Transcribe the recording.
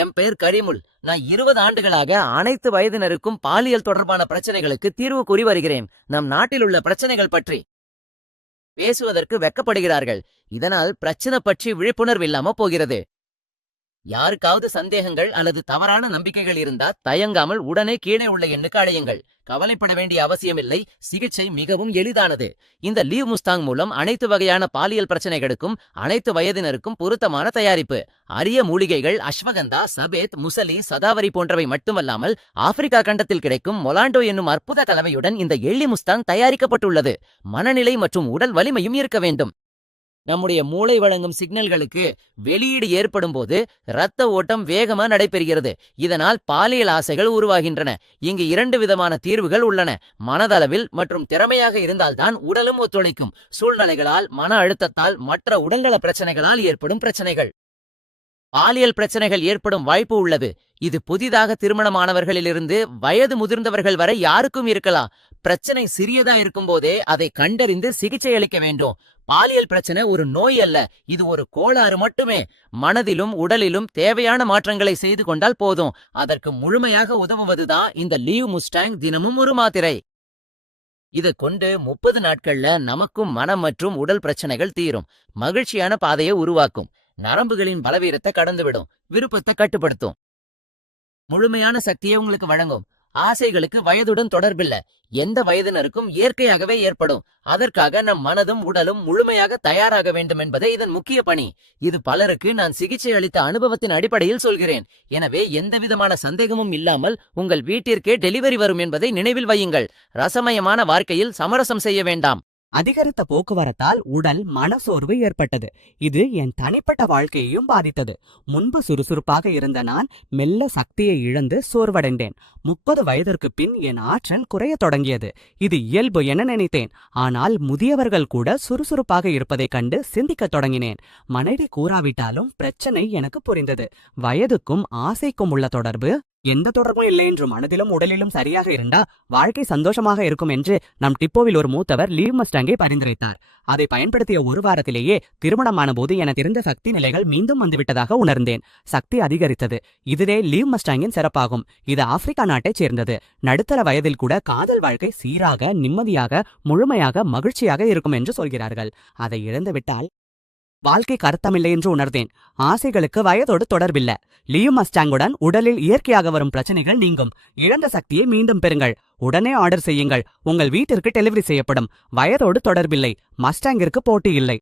என் பேர் கரிமுல். நான் 20 ஆண்டுகளாக அனைத்து வயதினருக்கும் பாலியல் தொடர்பான பிரச்சனைகளுக்கு தீர்வு கூறி வருகிறேன். நம் நாட்டில் உள்ள பிரச்சனைகள் பற்றி பேசுவதற்கு வெட்கப்படுகிறார்கள். இதனால் பிரச்சனை பற்றி விழிப்புணர்வு இல்லாம போகிறது. யாருக்காவது சந்தேகங்கள் அல்லது தவறான நம்பிக்கைகள் இருந்தா தயங்காமல் உடனே கீழே உள்ள எண்ணுக்கு அழையுங்கள். கவலைப்பட வேண்டிய அவசியமில்லை. சிகிச்சை மிகவும் எளிதானது. இந்த லீவ் முஸ்தாங் மூலம் அனைத்து வகையான பாலியல் பிரச்சனைகளுக்கும் அனைத்து வயதினருக்கும் பொருத்தமான தயாரிப்பு. அரிய மூலிகைகள் அஸ்வகந்தா, சபேத், முசலி, சதாவரி போன்றவை மட்டுமல்லாமல் ஆப்பிரிக்கா கண்டத்தில் கிடைக்கும் மொலாண்டோ என்னும் அற்புத கலவையுடன் இந்த எள்ளி முஸ்தாங் தயாரிக்கப்பட்டுள்ளது. மனநிலை மற்றும் உடல் வலிமையும் இருக்க வேண்டும். நம்முடைய மூளை வழங்கும் சிக்னல்களுக்கு வெளியீடு ஏற்படும் போது இரத்த ஓட்டம் வேகமா நடைபெறுகிறது. இதனால் பாலியல் ஆசைகள் உருவாகின்றன. இங்கு 2 விதமான தீர்வுகள் உள்ளன. மனதளவில் மற்றும் திறமையாக இருந்தால்தான் உடலும் ஒத்துழைக்கும். சூழ்நிலைகளால், மன அழுத்தத்தால், மற்ற உடல்நல பிரச்சனைகளால் ஏற்படும் பிரச்சனைகள். பாலியல் பிரச்சனைகள் ஏற்படும் வாய்ப்பு உள்ளது. இது புதிதாக திருமணமானவர்களிலிருந்து வயது முதிர்ந்தவர்கள் வரை யாருக்கும் இருக்கலாம். பிரச்சனை சிறியதா இருக்கும் போதே அதை கண்டறிந்து சிகிச்சை அளிக்க வேண்டும். பாலியல் பிரச்சனை ஒரு நோய் அல்ல, இது ஒரு கோளாறு மட்டுமே. மனதிலும் உடலிலும் தேவையான மாற்றங்களை செய்து கொண்டால் போதும். அதற்கு முழுமையாக உதவுவதுதான் இந்த லீவ் முஸ்டாங் தினமும் ஒரு மாத்திரை. இதை கொண்டு 30 நாட்கள்ல நமக்கும் மனம் மற்றும் உடல் பிரச்சனைகள் தீரும். மகிழ்ச்சியான பாதையை உருவாக்கும். நரம்புகளின் பலவீனத்தை கடந்துவிடும். விருப்பத்தை கட்டுப்படுத்தும். முழுமையான சக்தியை உங்களுக்கு வழங்கும். ஆசைகளுக்கு வயதுடன் தொடர்பில்லை. எந்த வயதினருக்கும் இயற்கையாகவே ஏற்படும். அதற்காக நம் மனதும் உடலும் முழுமையாக தயாராக வேண்டும் என்பதே இதன் முக்கிய பணி. இது பலருக்கு நான் சிகிச்சை அளித்த அனுபவத்தின் அடிப்படையில் சொல்கிறேன். எனவே எந்தவிதமான சந்தேகமும் இல்லாமல் உங்கள் வீட்டிற்கே டெலிவரி வரும் என்பதை நினைவில் வையுங்கள். ரசமயமான வாழ்க்கையில் சமரசம் செய்ய வேண்டாம். அதிகரித்த போக்குவரத்தால் உடல் மனசோர்வு ஏற்பட்டது. இது என் தனிப்பட்ட வாழ்க்கையையும் பாதித்தது. முன்பு சுறுசுறுப்பாக இருந்த நான் மெல்ல சக்தியை இழந்து சோர்வடைந்தேன். 30 வயதிற்கு பின் என் ஆற்றல் குறைய தொடங்கியது. இது இயல்பு என நினைத்தேன். ஆனால் முதியவர்கள் கூட சுறுசுறுப்பாக இருப்பதைக் கண்டு சிந்திக்கத் தொடங்கினேன். மனைவி கூறாவிட்டாலும் பிரச்சனை எனக்கு புரிந்தது. வயதுக்கும் ஆசைக்கும் உள்ள தொடர்பு எந்த தொடர்பும் இல்லை என்று மனதிலும் உடலிலும் சரியாக இருந்தா வாழ்க்கை சந்தோஷமாக இருக்கும் என்று நம் டிப்போவில் ஒரு மூத்தவர் லீவ் மஸ்டாங்கை பரிந்துரைத்தார். அதை பயன்படுத்திய ஒரு வாரத்திலேயே திருமணமான போது என தெரிந்த சக்தி நிலைகள் மீண்டும் வந்துவிட்டதாக உணர்ந்தேன். சக்தி அதிகரித்தது. இதுவே லீவ் மஸ்டாங்கின் சிறப்பாகும். இது ஆப்பிரிக்கா நாட்டைச் சேர்ந்தது. நடுத்தர வயதில் கூட காதல் வாழ்க்கை சீராக, நிம்மதியாக, முழுமையாக, மகிழ்ச்சியாக இருக்கும் என்று சொல்கிறார்கள். அதை இழந்துவிட்டால் வாழ்க்கை கருத்தமில்லை என்று உணர்ந்தேன். ஆசைகளுக்கு வயதோடு தொடர்பில்லை. லீவ் மஸ்டாங்குடன் உடலில் இயற்கையாக வரும் பிரச்சனைகள் நீங்கும். இழந்த சக்தியை மீண்டும் பெறுங்கள். உடனே ஆர்டர் செய்யுங்கள். உங்கள் வீட்டிற்கு டெலிவரி செய்யப்படும். வயதோடு தொடர்பில்லை. மஸ்டாங்கிற்கு போட்டி இல்லை.